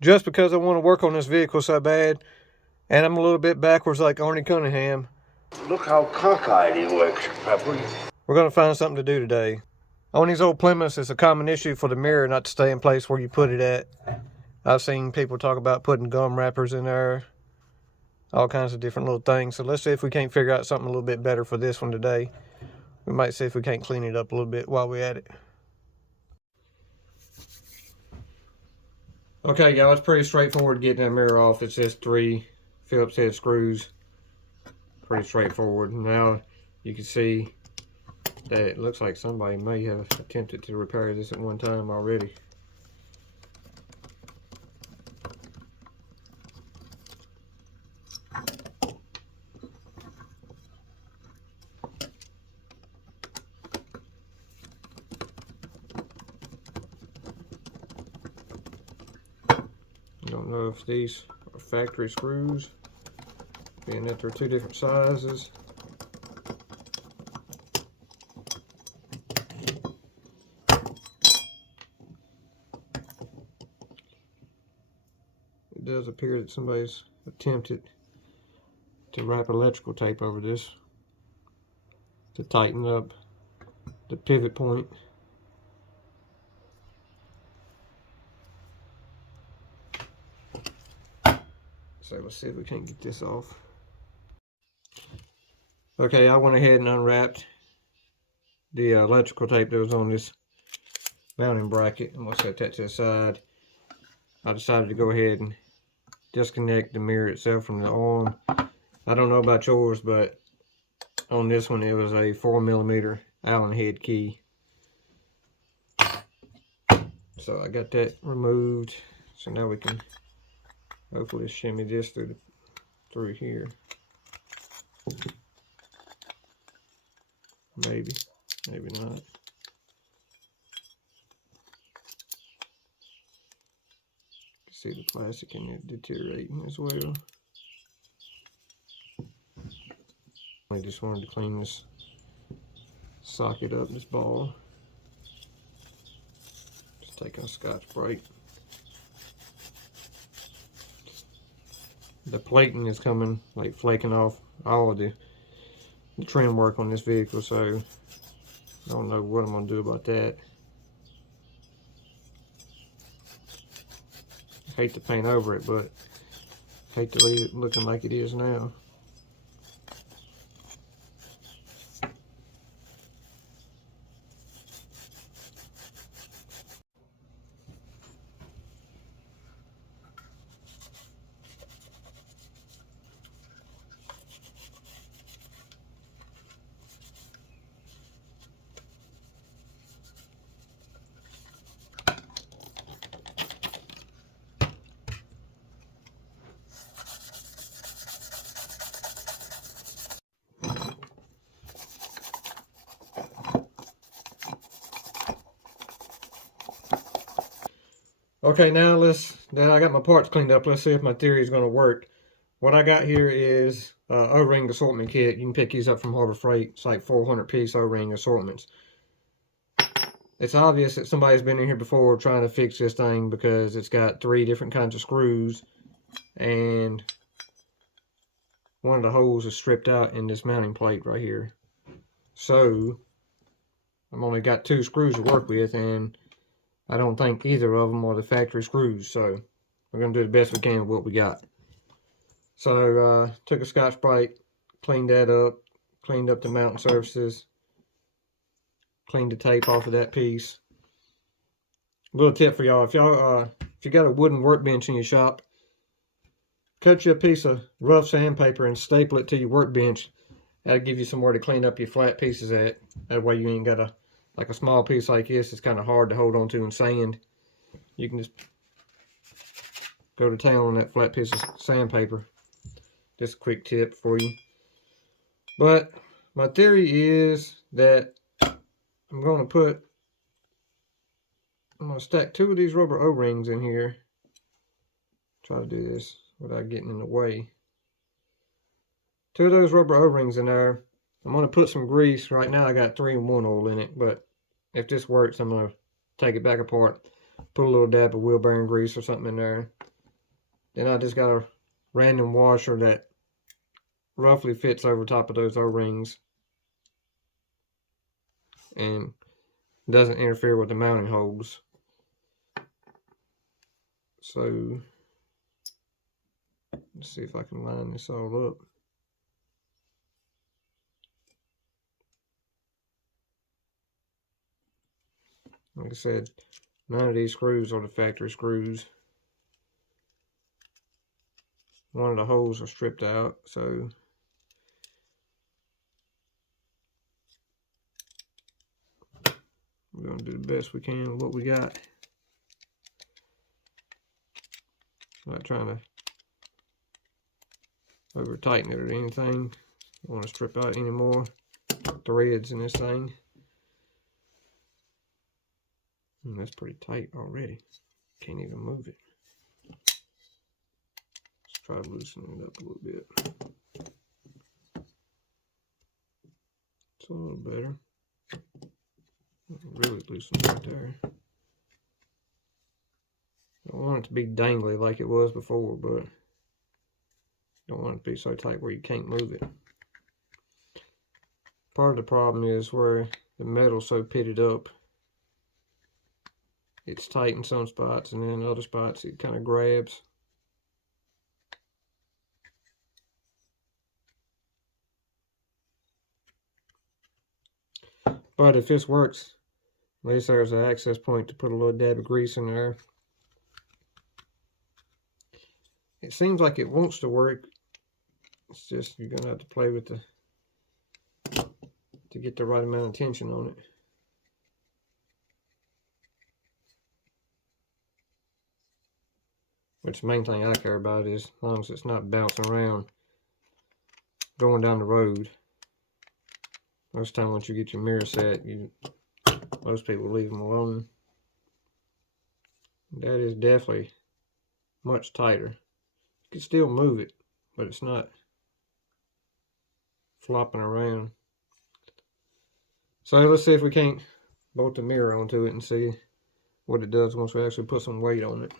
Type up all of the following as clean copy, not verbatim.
just because I want to work on this vehicle so bad, and I'm a little bit backwards like Arnie Cunningham. Look how cockeyed he looks, Pepper. We're going to find something to do today. On these old Plymouths, it's a common issue for the mirror not to stay in place where you put it at. I've seen people talk about putting gum wrappers in there, all kinds of different little things. So let's see if we can't figure out something a little bit better for this one today. We might see if we can't clean it up a little bit while we're at it. Okay, y'all, it's pretty straightforward getting that mirror off. It's just 3 Phillips head screws. Pretty straightforward. Now you can see that it looks like somebody may have attempted to repair this at one time already. I don't know if these are factory screws, being that they're 2 different sizes. It does appear that somebody's attempted to wrap electrical tape over this to tighten up the pivot point. So let's see if we can't get this off. Okay, I went ahead and unwrapped the electrical tape that was on this mounting bracket. I'm going to set that to the side. I decided to go ahead and disconnect the mirror itself from the arm. I don't know about yours, but on this one it was a 4mm Allen head key. So I got that removed. So now we can hopefully shimmy this through here. Maybe not. See the plastic in it deteriorating as well. I just wanted to clean this socket up, this ball. Just taking a Scotch-Brite. The plating is coming, like flaking off all of the trim work on this vehicle, so I don't know what I'm going to do about that. I hate to paint over it, but I hate to leave it looking like it is now. Okay, now I got my parts cleaned up. Let's see if my theory is going to work. What I got here is O-ring assortment kit. You can pick these up from Harbor Freight. It's like 400-piece O-ring assortments. It's obvious that somebody's been in here before trying to fix this thing because it's got 3 different kinds of screws, and one of the holes is stripped out in this mounting plate right here. So I've only got 2 screws to work with, and I don't think either of them are the factory screws, so we're going to do the best we can with what we got. So took a Scotch-Brite, cleaned that up, cleaned up the mounting surfaces, cleaned the tape off of that piece. Little tip for y'all: if you got a wooden workbench in your shop, cut you a piece of rough sandpaper and staple it to your workbench. That'll give you somewhere to clean up your flat pieces at. That way you ain't got like a small piece like this. It's kind of hard to hold on to in sand. You can just go to town on that flat piece of sandpaper. Just a quick tip for you. But my theory is that I'm going to stack 2 of these rubber O-rings in here. Try to do this without getting in the way. 2 of those rubber O-rings in there. I'm going to put some grease. Right now I got 3-in-1 oil in it, but if this works, I'm going to take it back apart, put a little dab of wheel bearing grease or something in there, Then I just got a random washer that roughly fits over top of those O-rings and doesn't interfere with the mounting holes. So let's see if I can line this all up. Like I said, none of these screws are the factory screws. One of the holes are stripped out, so we're going to do the best we can with what we got. Not trying to over tighten it or anything. I don't want to strip out any more threads in this thing. And that's pretty tight already. Can't even move it. Let's try loosening it up a little bit. It's a little better. Really loosen right there. Don't want it to be dangly like it was before, but don't want it to be so tight where you can't move it. Part of the problem is where the metal's so pitted up. It's tight in some spots, and then other spots it kind of grabs. But if this works, at least there's an access point to put a little dab of grease in there. It seems like it wants to work. It's just you're gonna have to play with to get the right amount of tension on it. Which the main thing I care about is as long as it's not bouncing around going down the road. Most time once you get your mirror set, most people leave them alone. That is definitely much tighter. You can still move it, but it's not flopping around. So let's see if we can't bolt the mirror onto it and see what it does once we actually put some weight on it.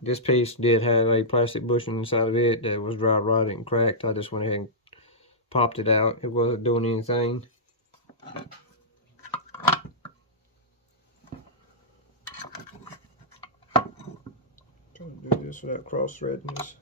This piece did have a plastic bushing inside of it that was dry rotted and cracked. I just went ahead and popped it out. It wasn't doing anything. Trying to do this without cross-threading this.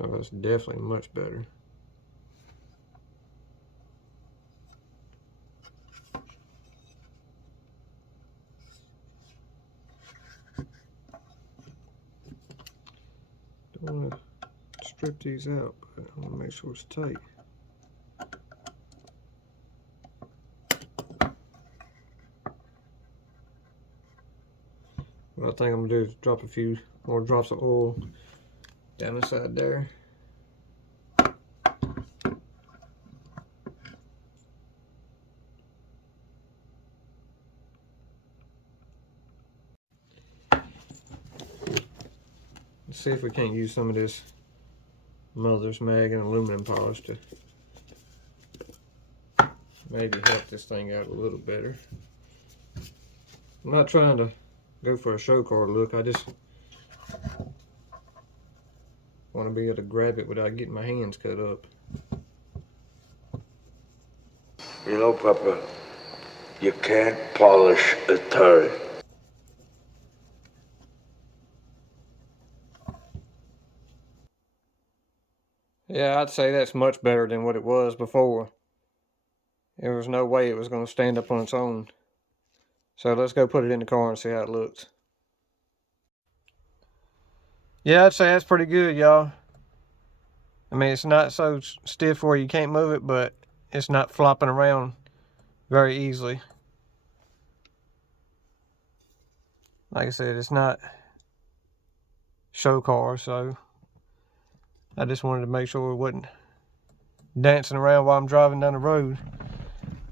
Oh, that's definitely much better. Don't want to strip these out, but I want to make sure it's tight. What I think I'm going to do is drop a few more drops of oil down the side there. Let's see if we can't use some of this Mother's Mag and aluminum polish to maybe help this thing out a little better. I'm not trying to go for a show card look. I just want to be able to grab it without getting my hands cut up. You know, Papa, you can't polish a turd. Yeah, I'd say that's much better than what it was before. There was no way it was going to stand up on its own. So let's go put it in the car and see how it looks. Yeah, I'd say that's pretty good, y'all. I mean, it's not so stiff where you can't move it, but it's not flopping around very easily. Like I said, it's not show car, so I just wanted to make sure it wasn't dancing around while I'm driving down the road.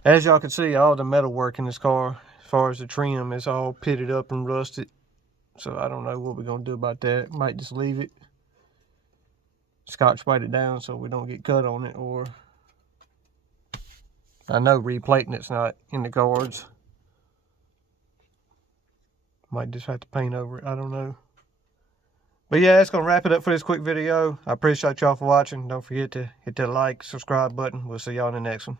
As y'all can see, all the metal work in this car, as far as the trim, is all pitted up and rusted. So I don't know what we're going to do about that. Might just leave it. Scotch brite it down so we don't get cut on it, or I know replating it's not in the cards. Might just have to paint over it. I don't know. But yeah, that's going to wrap it up for this quick video. I appreciate y'all for watching. Don't forget to hit that like, subscribe button. We'll see y'all in the next one.